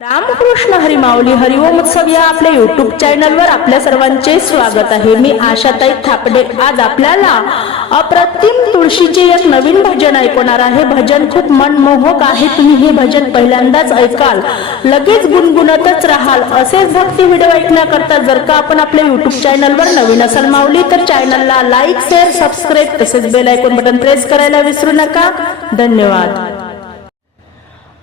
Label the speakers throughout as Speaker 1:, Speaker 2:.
Speaker 1: रामकृष्ण हरिमाऊली हरिओम उत्सव या आपल्या युट्यूब चॅनलवर आपल्या सर्वांचे स्वागत आहे. मी आशाताई थापडे. आज आपल्याला अप्रतिम तुळशीचे एक नवीन भजन ऐकवणार आहे. भजन खूप मनमोहक आहे. तुम्ही हे भजन पहिल्यांदाच ऐकाल. लगेच गुणगुणतच राहाल. असेच भक्ती व्हिडिओ ऐकण्याकरता जर का आपण आपल्या युट्यूब चॅनलवर नवीन असाल माऊली तर चॅनलला लाईक शेअर सबस्क्राईब तसेच बेल ऐकून बटन प्रेस करायला विसरू नका. धन्यवाद.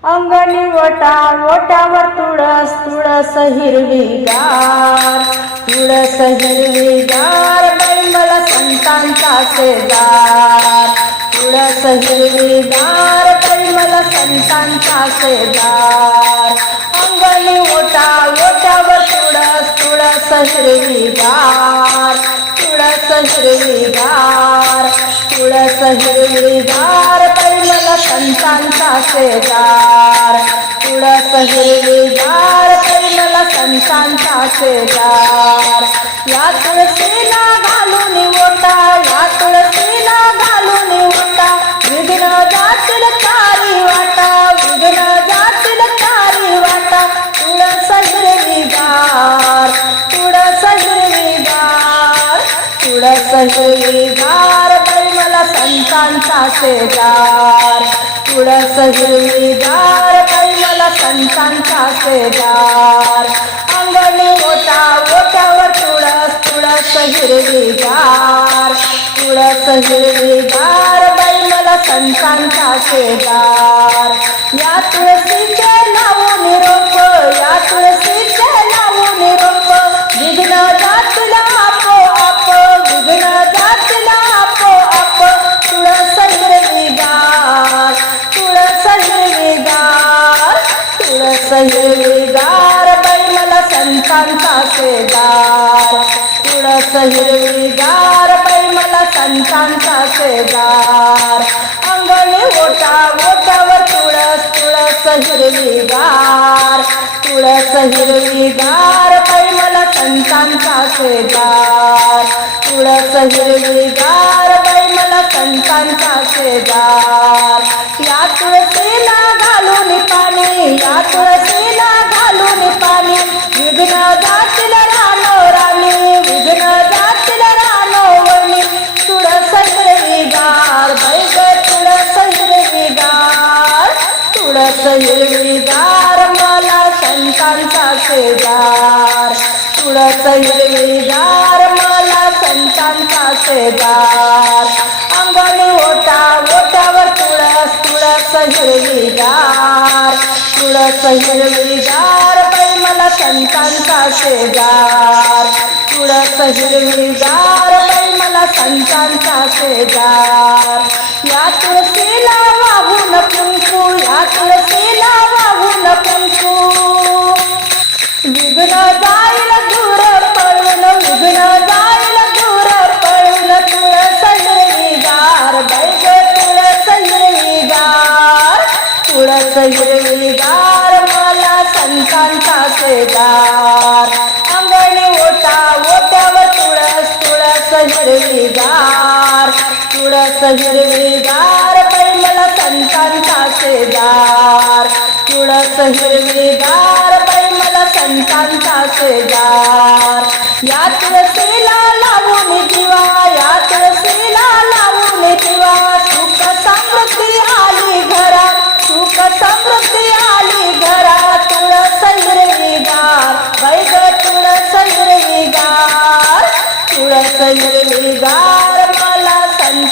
Speaker 2: अंगणी वटा वटावर तुळस तुळस हिरवीगार. तुळस हिरवीगार बाई मला संतांचा शेजार. तुळस हिरवीगार बाई मला संतांचा शेजार. अंगणी ओटा ओटावर तुळस तुळस हिरवीगार. तुळस हिरवीगार तुळस हिरवीगार बाई संतांचा शेजार. तुळस हिरवीगार बाई संतांचा शेजार. या तुळशीला घालून ओटा या तुळशीला घालून ओटा विघ्न जातील कारी वाटा विघ्न जातील कारी वाटा. तुळस हिरवीगार तुळस हिरवीगार तुळस हिरवीगार. संतांचा शेजार. तुळस हिरवीगार बाई मला संतांचा शेजार. अंगणी ओटा ओट्यावर तुळस तुळस हिरवीगार तुळस हिरवीगार बाई मला संतांचा शेजार. या तुळशीचे नाव निरोप या तुळशीचे हिरवीगार बाई मला संतांचा शेजार. तुळस हिरवीगार बाई मला संतांचा शेजार. अंगणी ओटा ओटावर तुळस तुळस हिरवीगार. तुळस हिरवीगार बाई मला संतांचा शेजार. तुळस हिरवीगार बाई मला संतांचा शेजार. या तुळशीला घालून पा या तुळशीला घालून पाणी. विघ्न जातील रानो राणी विघ्न जातील रानो वणी तुळस हिरवीगार बैग तुळस हिरवीगार तुळस हिरवीगार मला संतांचा शेजार. तुळस हिरवीगार मला संतांचा शेजार. अंगणी ओटा ओट्यावर तुळस तुळस हिरवीगार तुळस हिरवीगार बाई मला संतांचा शेजार. तुळस हिरवीगार बाई मला संतांचा शेजार. या तुळशीला वाहून कुंकू या तुळशीला वाहून कुंकू हिरवीगार तुळस हिरवीगार बाई संतांचा शेजार तुळस हिरवीगार बाई संतांचा शेजार या तुळशीला लावून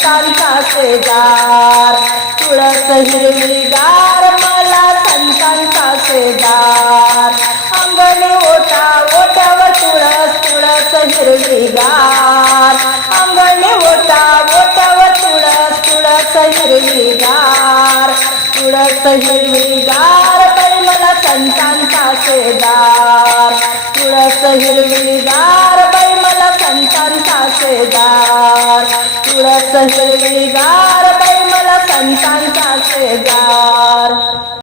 Speaker 2: संतांचा शेजार. तुळस हिरवीगार मला संतांचा शेजार. अंगणी ओटा ओट्यावर तुळस तुळस हिरवीगार. अंगणी ओटा ओट्यावर तुळस तुळस हिरवीगार. तुळस हिरवीगार बाई मला संतांचा शेजार. तुळस हिरवीगार बाई शेजार